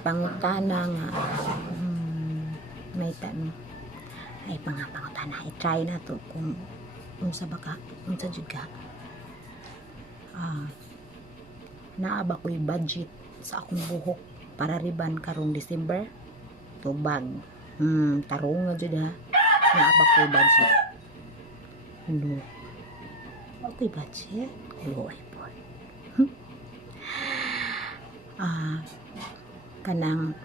pangutana nga may tanong ay pangutana i-try na to kung unsa baka unsa jud ka naa ba ko'y budget sa akong buhok para riban karong December tubag tarong nga jud ha naa ba ko'y budget no okay budget loy po kanang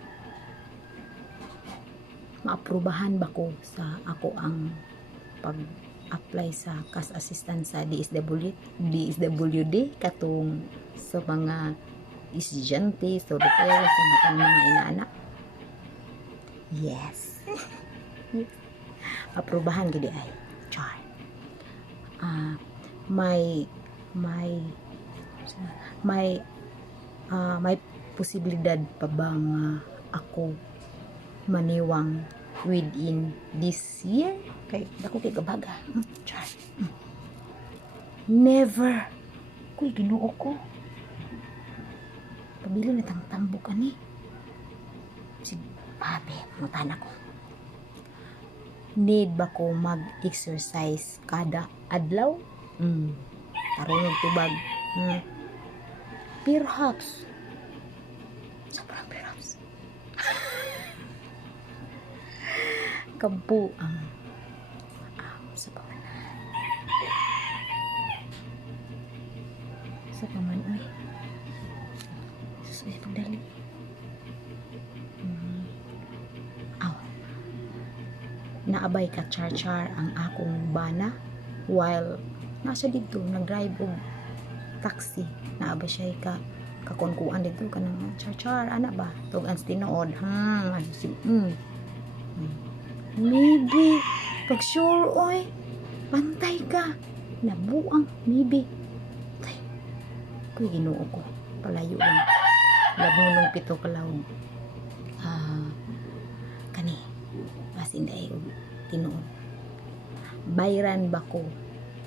maaprubahan ba ko sa ako ang pag-apply sa cash assistance sa DSWD katong sa mga estudyante so retired sa matang mga inaanak yes aprubahan gid ay char may posibilidad pa bang ako maniwang within this year kay dako kay gabaga char never kuy Ginoo ko pabili na tangtambo ka ni si pabe mutana ko need ba ko mag-exercise kada adlaw tarong tubag perhaps sobrang perhaps kampu sa paman ay susulit pagdali naabay ka char ang akong bana while nasa dito nag-drive og taxi naabay siya kakunkuan dito kanang char ana ba tugan sa tinuod maybe pag sure oy pantay ka nabuang maybe tay kuy Ginoo ko palayo lang labunong pito ka lawon kani basin day tinuod bayran ba ko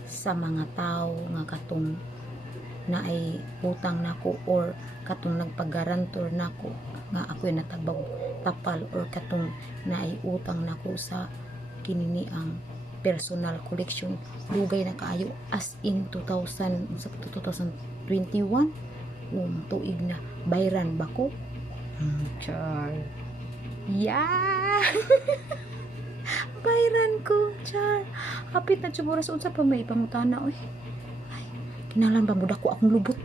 sa mga tao nga katong na ay utang nako or katong nagpagarantor nako nga ako'y natabag tapal or katong na ay utang nako sa kinini ang personal collection dugay na kaayo as in 2021 tuig na bayran ba ko char yeah bayran ko char hapit na tsumuras unsa pa may pangutana oy ay kinalan ba muda ko akong lubot